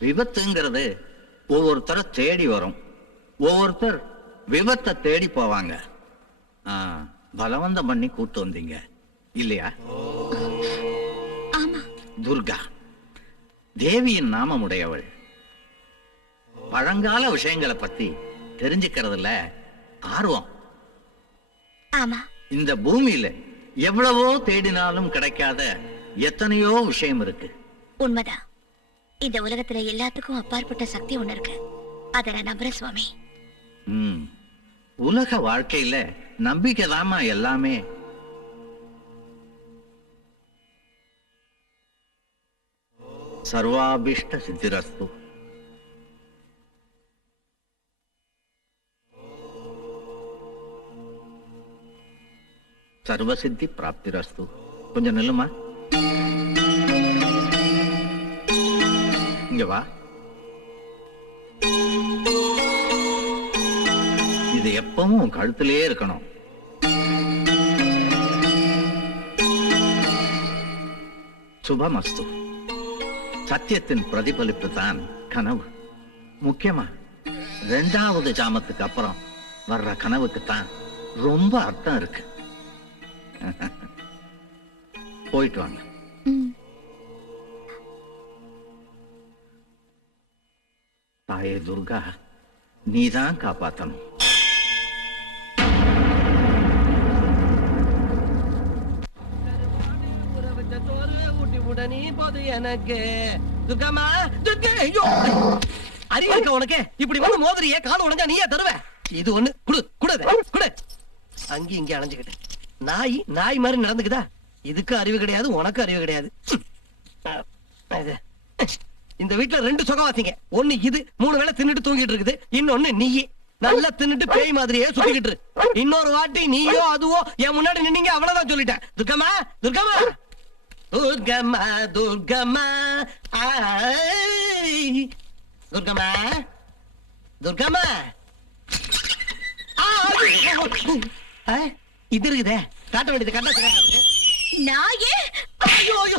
விபத்துங்கிறது ஒவ்வொருத்தரை தேடி வரும், ஒவ்வொருத்தர் விபத்தை தேடி போவாங்க. பலவந்தம் பண்ணி கூட்டு வந்தீங்க இல்லையா? துர்கா தேவியின் நாமமுடையவள். பழங்கால விஷயங்களை பத்தி தெரிஞ்சுக்கிறதுல ஆர்வம். ஆமா, இந்த பூமியில எவ்வளவோ தேடினாலும் கிடைக்காத எத்தனையோ விஷயம் இருக்கு. உண்மைதான். இந்த உலகத்துல எல்லாத்துக்கும் அப்பாற்பட்ட சக்தி ஒண்ணு இருக்கு. அத நான் நம்புறேன் சுவாமி. உலக வாழ்க்கையில நம்பிக்கை தாமா எல்லாமே. சர்வாபிஷ்ட சித்திரஸ்து. சர்வசித்தி பிராப்திரஸ்து. கொஞ்சம் நில்லுமா, இங்க வா. இது எப்பவும் கழுத்திலே இருக்கணும். சுபமஸ்து. சத்தியத்தின் பிரதிபலிப்பு தான் கனவு. முக்கியமா 2வது ஜாமத்துக்கு அப்புறம் வர்ற கனவுக்கு தான் ரொம்ப அர்த்தம் இருக்கு. போயிட்டு வாங்க. தாயே துர்கா, நீதான் காப்பாத்தணும். எனக்கு துர்காமா, அறிவு இருக்க உனக்கு? இப்படி வந்து மோதிரியே கால உடஞ்சா நீயே தருவ. இது ஒண்ணு குடு குடு. அங்கி இங்க அலைஞ்சுக்கிட்டு நாய் நாய் மாதிரி நடந்துக்குதா? இதுக்கு அறிவு கிடையாது, உனக்கு அறிவு கிடையாது. இந்த வீட்டுல 2 சுகவாசிங்க. ஒண்ணு இது 3 வேளை தின்னுட்டு தூங்கிட்டு இருக்குது. இன்னொன்னு நீ நல்லா தின்னுட்டு பேய் மாதிரியே சுத்திக்கிட்டு. இன்னொரு வாட்டி நீயோ அதுவோ என் முன்னாடி நின்னீங்க, அவ்வளவுதான் சொல்லிட்டேன். துர்கம்மா துர்கம்மா துர்கம்மா துர்கம்மா துர்கம்மா துர்கம்மா. இது இருக்குதே, காட்ட வேண்டியது கண்டா. நாயே, ஐயோ ஐயோ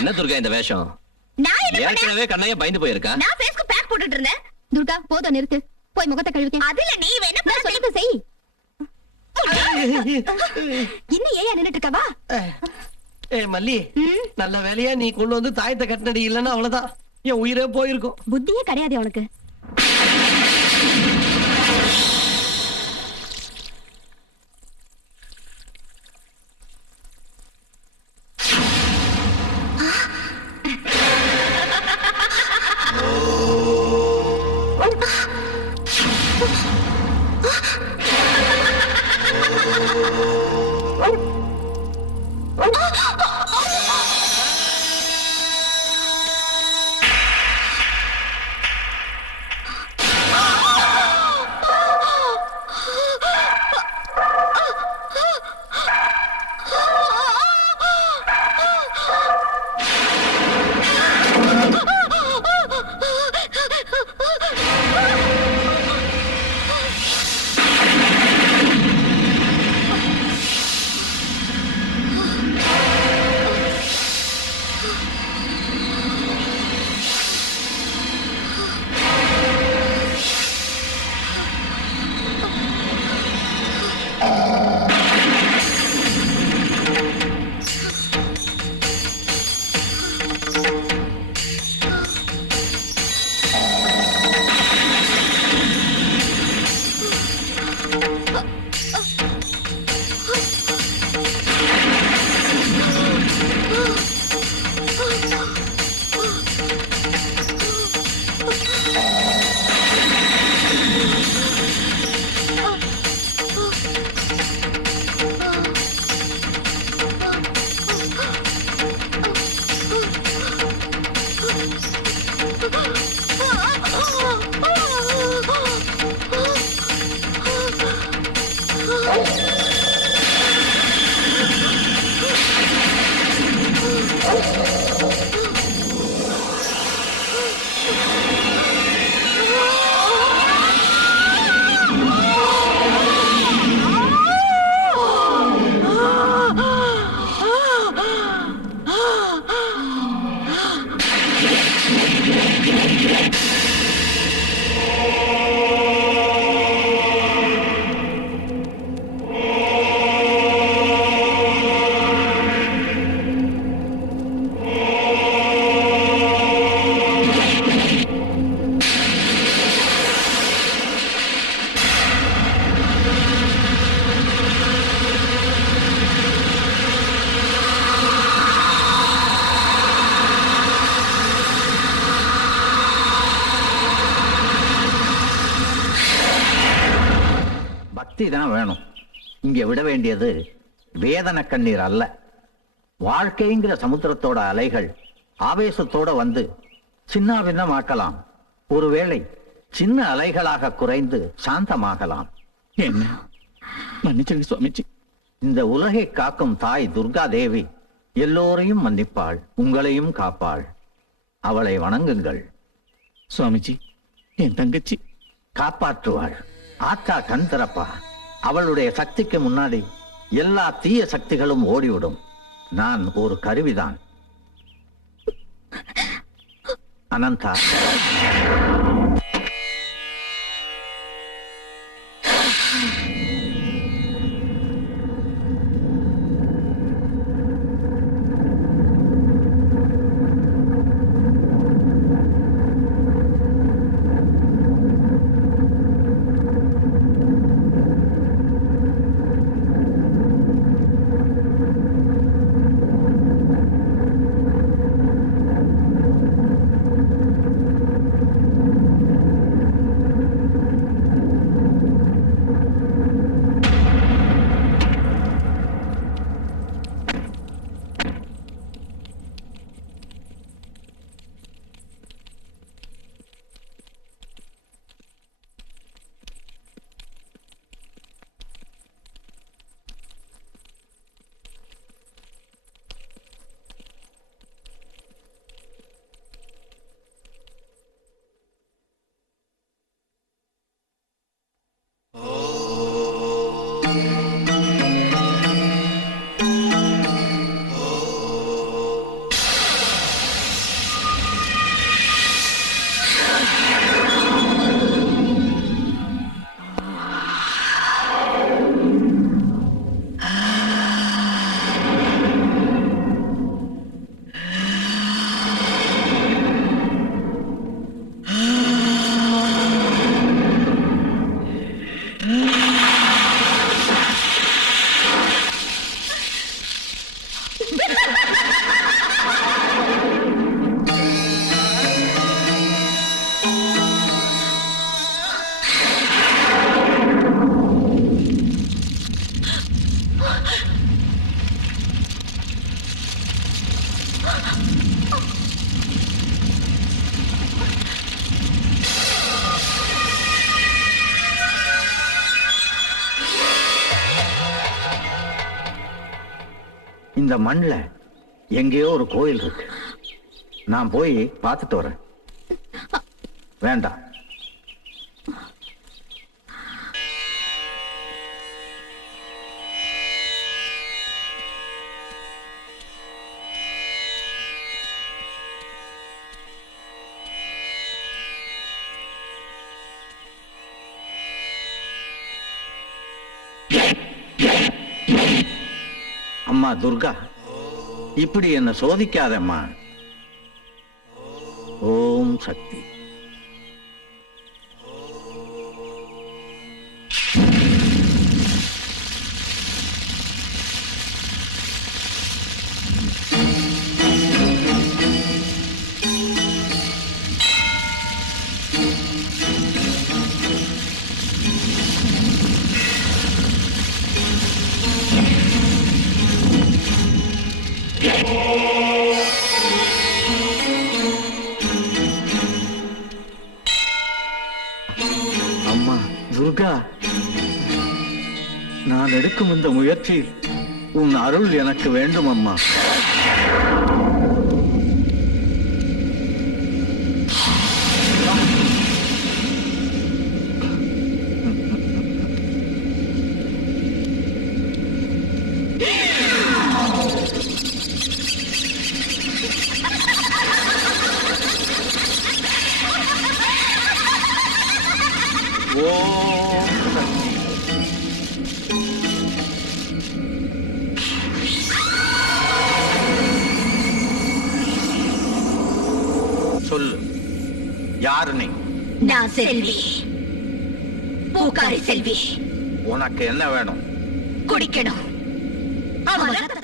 என்ன துர்கா இந்த வேஷம்? ஏற்கனவே கண்ணைய பயந்து போயிருக்கா? நான் ஃபேஸ்க்கு பேக் போட்டுட்டு இருந்தேன். துர்கா, போதும், நிறுத்து. போய் முகத்தை கழுவிக்க. அதுல நீ வேணா சொல்லுங்க, செய். இன்னும் ஏன் நின்னுட்டு இருக்கவா? மல்லி, நல்ல வேலையா நீ கொண்டு வந்து தாயத்தை கட்டினடி, இல்லன்னா அவ்வளவுதான் என் உயிரே போயிருக்கும். புத்தியே கிடையாது அவனுக்கு. பக்தி தான் வேணும். இங்க விட வேண்டியது வேதனை கண்ணீர் அல்ல. வாழ்க்கைங்கிற சமுத்திரத்தோட அலைகள் ஆவேசத்தோட வந்து சின்னாபின்னமாக்கலாம். ஒருவேளை சின்ன அலைகளாக குறைந்து சாந்தமாகலாம். என்ன மன்னிச்சிருங்க சுவாமிஜி. இந்த உலகை காக்கும் தாய் துர்கா தேவி எல்லோரையும் மன்னிப்பாள், உங்களையும் காப்பாள். அவளை வணங்குங்கள். சுவாமிஜி, என் தங்கச்சி காப்பாற்றுவாள். ஆத்தா கண் திறப்பா. அவளுடைய சக்திக்கு முன்னாடி எல்லா தீய சக்திகளும் ஓடிவிடும். நான் ஒரு கருவிதான். அனந்தா, இந்த மண்ல எங்கேயோ ஒரு கோயில் இருக்கு. நான் போய் பார்த்துட்டு வரேன். வேண்டாம். அம்மா துர்கா, இப்படி என்ன சோதிக்காதம்மா. ஓம் சக்தி. அம்மா துர்கா, நான் எடுக்கும் இந்த முயற்சி உன் அருள் எனக்கு வேண்டும் அம்மா. ஓம் சக்தி. சொல்லு, யாரு நீ? நான் செல்வி, பூக்காரி செல்வி. உனக்கு என்ன வேணும்? குடிக்கணும். அவன் ரத்தத்தை